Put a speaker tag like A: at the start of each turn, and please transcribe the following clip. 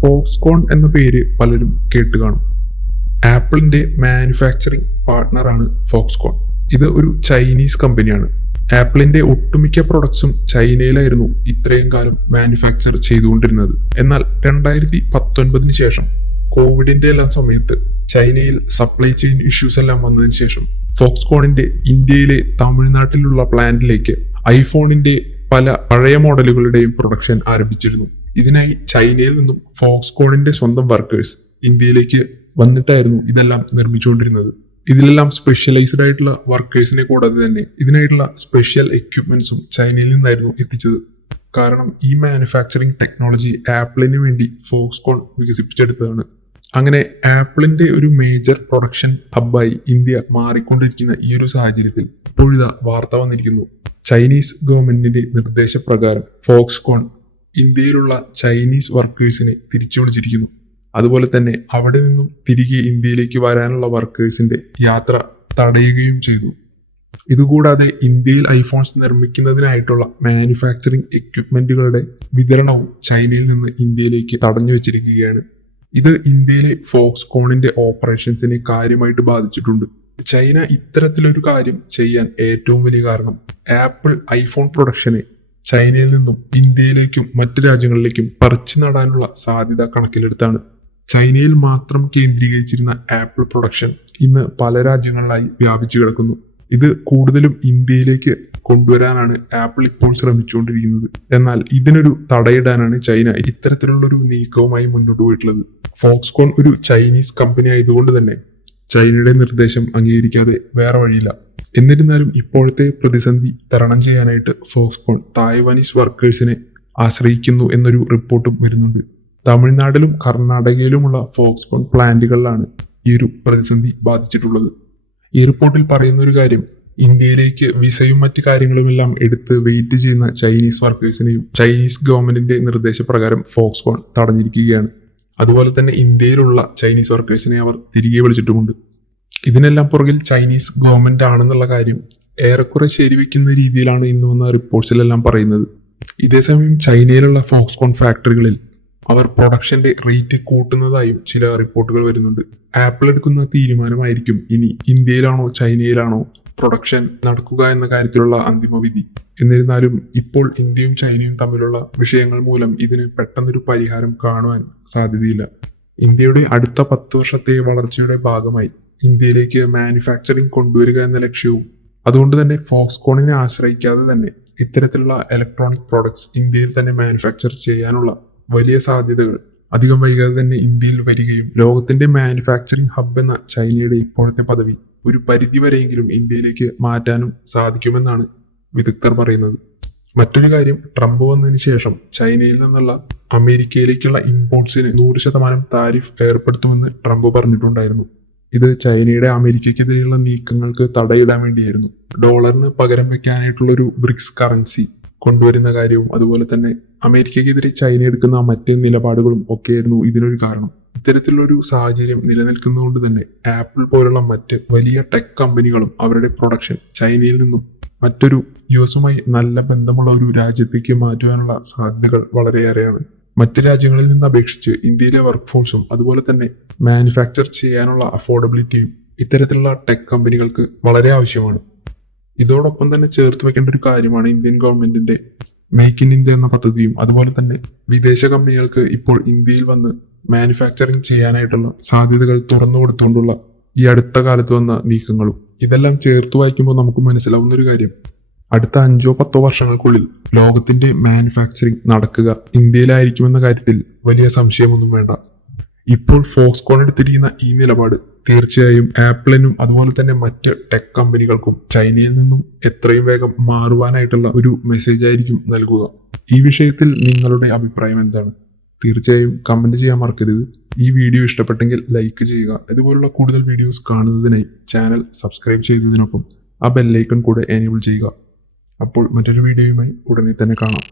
A: Foxconn എന്ന പേര് പലരും കേട്ട് കാണും. ആപ്പിളിന്റെ മാനുഫാക്ചറിംഗ് പാർട്ട്ണറാണ് ഫോക്സ്കോൺ ഇത് ഒരു ചൈനീസ് കമ്പനിയാണ്. ആപ്പിളിന്റെ ഒട്ടുമിക്ക പ്രൊഡക്ട്സും ചൈനയിലായിരുന്നു ഇത്രയും കാലം മാനുഫാക്ചർ ചെയ്തുകൊണ്ടിരുന്നത്. എന്നാൽ രണ്ടായിരത്തി പത്തൊൻപതിന് ശേഷം കോവിഡിന്റെ എല്ലാം സമയത്ത് ചൈനയിൽ സപ്ലൈ ചെയിൻ ഇഷ്യൂസ് എല്ലാം വന്നതിന് ശേഷം ഫോക്സ്കോണിന്റെ ഇന്ത്യയിലെ തമിഴ്നാട്ടിലുള്ള പ്ലാന്റിലേക്ക് ഐഫോണിന്റെ പല പഴയ മോഡലുകളുടെയും പ്രൊഡക്ഷൻ ആരംഭിച്ചിരുന്നു. ഇതിനായി ചൈനയിൽ നിന്നും ഫോക്സ്കോണിന്റെ സ്വന്തം വർക്കേഴ്സ് ഇന്ത്യയിലേക്ക് വന്നിട്ടായിരുന്നു ഇതെല്ലാം നിർമ്മിച്ചുകൊണ്ടിരുന്നത്. ഇതിലെല്ലാം സ്പെഷ്യലൈസ്ഡ് ആയിട്ടുള്ള വർക്കേഴ്സിനെ കൂടാതെ തന്നെ ഇതിനായിട്ടുള്ള സ്പെഷ്യൽ എക്യുപ്മെന്റ്സും ചൈനയിൽ നിന്നായിരുന്നു എത്തിച്ചത്. കാരണം ഈ മാനുഫാക്ചറിംഗ് ടെക്നോളജി ആപ്പിളിന് വേണ്ടി ഫോക്സ്കോൺ വികസിപ്പിച്ചെടുത്തതാണ്. അങ്ങനെ ആപ്പിളിന്റെ ഒരു മേജർ പ്രൊഡക്ഷൻ ഹബ്ബായി ഇന്ത്യ മാറിക്കൊണ്ടിരിക്കുന്ന ഈ ഒരു സാഹചര്യത്തിൽ ഇപ്പോഴിതാ വാർത്ത വന്നിരിക്കുന്നു. ചൈനീസ് ഗവൺമെന്റിന്റെ നിർദ്ദേശപ്രകാരം ഫോക്സ്കോൺ ഇന്ത്യയിലുള്ള ചൈനീസ് വർക്കേഴ്സിനെ തിരിച്ചു വിളിച്ചിരിക്കുന്നു അതുപോലെ തന്നെ അവിടെ നിന്നും തിരികെ ഇന്ത്യയിലേക്ക് വരാനുള്ള വർക്കേഴ്സിന്റെ യാത്ര തടയുകയും ചെയ്തു. ഇതുകൂടാതെ ഇന്ത്യയിൽ ഐഫോൺസ് നിർമ്മിക്കുന്നതിനായിട്ടുള്ള മാനുഫാക്ചറിംഗ് എക്യുപ്മെന്റുകളുടെ വിതരണവും ചൈനയിൽ നിന്ന് ഇന്ത്യയിലേക്ക് തടഞ്ഞു വെച്ചിരിക്കുകയാണ്. ഇത് ഇന്ത്യയിലെ ഫോക്സ്കോണിന്റെ ഓപ്പറേഷൻസിനെ കാര്യമായിട്ട് ബാധിച്ചിട്ടുണ്ട്. ചൈന ഇത്തരത്തിലൊരു കാര്യം ചെയ്യാൻ ഏറ്റവും വലിയ കാരണം ആപ്പിൾ ഐഫോൺ പ്രൊഡക്ഷനെ ചൈനയിൽ നിന്നും ഇന്ത്യയിലേക്കും മറ്റു രാജ്യങ്ങളിലേക്കും പറിച്ചു നടാനുള്ള സാധ്യത കണക്കിലെടുത്താണ്. ചൈനയിൽ മാത്രം കേന്ദ്രീകരിച്ചിരുന്ന ആപ്പിൾ പ്രൊഡക്ഷൻ ഇന്ന് പല രാജ്യങ്ങളിലായി വ്യാപിച്ചു കിടക്കുന്നു. ഇത് കൂടുതലും ഇന്ത്യയിലേക്ക് കൊണ്ടുവരാനാണ് ആപ്പിൾ ഇപ്പോൾ ശ്രമിച്ചുകൊണ്ടിരിക്കുന്നത്. എന്നാൽ ഇതിനൊരു തടയിടാനാണ് ചൈന ഇത്തരത്തിലുള്ള ഒരു നീക്കവുമായി മുന്നോട്ട് പോയിട്ടുള്ളത്. ഫോക്സ്കോൺ ഒരു ചൈനീസ് കമ്പനി ആയതുകൊണ്ട് തന്നെ ചൈനയുടെ നിർദ്ദേശം അംഗീകരിക്കാതെ വേറെ വഴിയില്ല. എന്നിരുന്നാലും ഇപ്പോഴത്തെ പ്രതിസന്ധി തരണം ചെയ്യാനായിട്ട് ഫോക്സ്കോൺ തായ്വാനീസ് വർക്കേഴ്സിനെ ആശ്രയിക്കുന്നു എന്നൊരു റിപ്പോർട്ടും വരുന്നുണ്ട്. തമിഴ്നാട്ടിലും കർണാടകയിലുമുള്ള ഫോക്സ്കോൺ പ്ലാന്റുകളിലാണ് ഈ ഒരു പ്രതിസന്ധി ബാധിച്ചിട്ടുള്ളത്. ഈ റിപ്പോർട്ടിൽ പറയുന്ന ഒരു കാര്യം ഇന്ത്യയിലേക്ക് വിസയും മറ്റു കാര്യങ്ങളുമെല്ലാം എടുത്ത് വെയിറ്റ് ചെയ്യുന്ന ചൈനീസ് വർക്കേഴ്സിനെയും ചൈനീസ് ഗവൺമെന്റിന്റെ നിർദ്ദേശപ്രകാരം ഫോക്സ്കോൺ തടഞ്ഞിരിക്കുകയാണ്. അതുപോലെ തന്നെ ഇന്ത്യയിലുള്ള ചൈനീസ് വർക്കേഴ്സിനെ അവർ തിരികെ വിളിച്ചിട്ടുമുണ്ട്. ഇതിനെല്ലാം പുറകിൽ ചൈനീസ് ഗവൺമെന്റ് ആണെന്നുള്ള കാര്യം ഏറെക്കുറെ ശരിവെക്കുന്ന രീതിയിലാണ് ഇന്ന് വന്ന റിപ്പോർട്ട്സിലെല്ലാം പറയുന്നത്. ഇതേസമയം ചൈനയിലുള്ള ഫോക്സ്കോൺ ഫാക്ടറികളിൽ അവർ പ്രൊഡക്ഷന്റെ റേറ്റ് കൂട്ടുന്നതായും ചില റിപ്പോർട്ടുകൾ വരുന്നുണ്ട്. ആപ്പിൾ എടുക്കുന്ന തീരുമാനമായിരിക്കും ഇനി ഇന്ത്യയിലാണോ ചൈനയിലാണോ പ്രൊഡക്ഷൻ നടക്കുക എന്ന കാര്യത്തിലുള്ള അന്തിമ വിധി എന്നിരുന്നാലും ഇപ്പോൾ ഇന്ത്യയും ചൈനയും തമ്മിലുള്ള വിഷയങ്ങൾ മൂലം ഇതിന് പെട്ടെന്നൊരു പരിഹാരം കാണുവാൻ സാധ്യതയില്ല. ഇന്ത്യയുടെ അടുത്ത പത്ത് വർഷത്തെ വളർച്ചയുടെ ഭാഗമായി ഇന്ത്യയിലേക്ക് മാനുഫാക്ചറിംഗ് കൊണ്ടുവരിക എന്ന ലക്ഷ്യവും അതുകൊണ്ട് തന്നെ ഫോക്സ്കോണിനെ ആശ്രയിക്കാതെ തന്നെ ഇത്തരത്തിലുള്ള ഇലക്ട്രോണിക് പ്രോഡക്ട്സ് ഇന്ത്യയിൽ തന്നെ മാനുഫാക്ചർ ചെയ്യാനുള്ള വലിയ സാധ്യതകൾ അധികം വൈകാതെ തന്നെ ഇന്ത്യയിൽ വരികയും ലോകത്തിന്റെ മാനുഫാക്ചറിംഗ് ഹബ് എന്ന ചൈനയുടെ ഇപ്പോഴത്തെ പദവി ഒരു പരിധിവരെയെങ്കിലും ഇന്ത്യയിലേക്ക് മാറ്റാനും സാധിക്കുമെന്നാണ് വിദഗ്ധർ പറയുന്നത്. മറ്റൊരു കാര്യം ട്രംപ് വന്നതിന് ശേഷം ചൈനയിൽ നിന്നുള്ള അമേരിക്കയിലേക്കുള്ള ഇമ്പോർട്ട്സിന് നൂറ് ശതമാനം താരിഫ് ഏർപ്പെടുത്തുമെന്ന് ട്രംപ് പറഞ്ഞിട്ടുണ്ടായിരുന്നു. ഇത് ചൈനയുടെ അമേരിക്കയ്ക്കെതിരെയുള്ള നീക്കങ്ങൾക്ക് തടയിടാൻ വേണ്ടിയായിരുന്നു. ഡോളറിന് പകരം വെക്കാനായിട്ടുള്ള ഒരു ബ്രിക്സ് കറൻസി കൊണ്ടുവരുന്ന കാര്യവും അതുപോലെ തന്നെ അമേരിക്കയ്ക്കെതിരെ ചൈന എടുക്കുന്ന മറ്റ് നിലപാടുകളും ഒക്കെയായിരുന്നു ഇതിനൊരു കാരണം. ഇത്തരത്തിലുള്ളൊരു സാഹചര്യം നിലനിൽക്കുന്നതുകൊണ്ട് തന്നെ ആപ്പിൾ പോലുള്ള മറ്റ് വലിയ ടെക് കമ്പനികളും അവരുടെ പ്രൊഡക്ഷൻ ചൈനയിൽ നിന്നും മറ്റൊരു യു എസുമായി നല്ല ബന്ധമുള്ള ഒരു രാജ്യത്തേക്ക് മാറ്റുവാനുള്ള സാധ്യതകൾ വളരെയേറെയാണ്. മറ്റ് രാജ്യങ്ങളിൽ നിന്ന് അപേക്ഷിച്ച് ഇന്ത്യയിലെ വർക്ക് ഫോഴ്സും അതുപോലെ തന്നെ മാനുഫാക്ചർ ചെയ്യാനുള്ള അഫോർഡബിലിറ്റിയും ഇത്തരത്തിലുള്ള ടെക് കമ്പനികൾക്ക് വളരെ ആവശ്യമാണ്. ഇതോടൊപ്പം തന്നെ ചേർത്ത് വെക്കേണ്ട ഒരു കാര്യമാണ് ഇന്ത്യൻ ഗവൺമെന്റിന്റെ മേക്ക് ഇൻ ഇന്ത്യ എന്ന പദ്ധതിയും അതുപോലെ തന്നെ വിദേശ കമ്പനികൾക്ക് ഇപ്പോൾ ഇന്ത്യയിൽ വന്ന് മാനുഫാക്ചറിങ് ചെയ്യാനായിട്ടുള്ള സാധ്യതകൾ തുറന്നു കൊടുത്തുകൊണ്ടുള്ള ഈ അടുത്ത കാലത്ത് വന്ന നീക്കങ്ങളും ഇതെല്ലാം ചേർത്ത് വായിക്കുമ്പോൾ നമുക്ക് മനസ്സിലാവുന്ന ഒരു കാര്യം. അടുത്ത അഞ്ചോ പത്തോ വർഷങ്ങൾക്കുള്ളിൽ ലോകത്തിന്റെ മാനുഫാക്ചറിങ് നടക്കുക ഇന്ത്യയിലായിരിക്കുമെന്ന കാര്യത്തിൽ വലിയ സംശയമൊന്നും വേണ്ട. ഇപ്പോൾ ഫോക്സ്കോൺ എടുത്തിരിക്കുന്ന ഈ നിലപാട് തീർച്ചയായും ആപ്പിളിനും അതുപോലെ തന്നെ മറ്റ് ടെക് കമ്പനികൾക്കും ചൈനയിൽ നിന്നും എത്രയും വേഗം മാറുവാനായിട്ടുള്ള ഒരു മെസ്സേജ് ആയിരിക്കും നൽകുക. ഈ വിഷയത്തിൽ നിങ്ങളുടെ അഭിപ്രായം എന്താണ്? തീർച്ചയായും കമന്റ് ചെയ്യാൻ മറക്കരുത്. ഈ വീഡിയോ ഇഷ്ടപ്പെട്ടെങ്കിൽ ലൈക്ക് ചെയ്യുക. ഇതുപോലുള്ള കൂടുതൽ വീഡിയോസ് കാണുന്നതിനായി ചാനൽ സബ്സ്ക്രൈബ് ചെയ്തതിനൊപ്പം ആ ബെല്ലൈക്കൺ കൂടെ എനേബിൾ ചെയ്യുക. അപ്പോൾ മറ്റൊരു വീഡിയോയുമായി ഉടനെ തന്നെ കാണാം.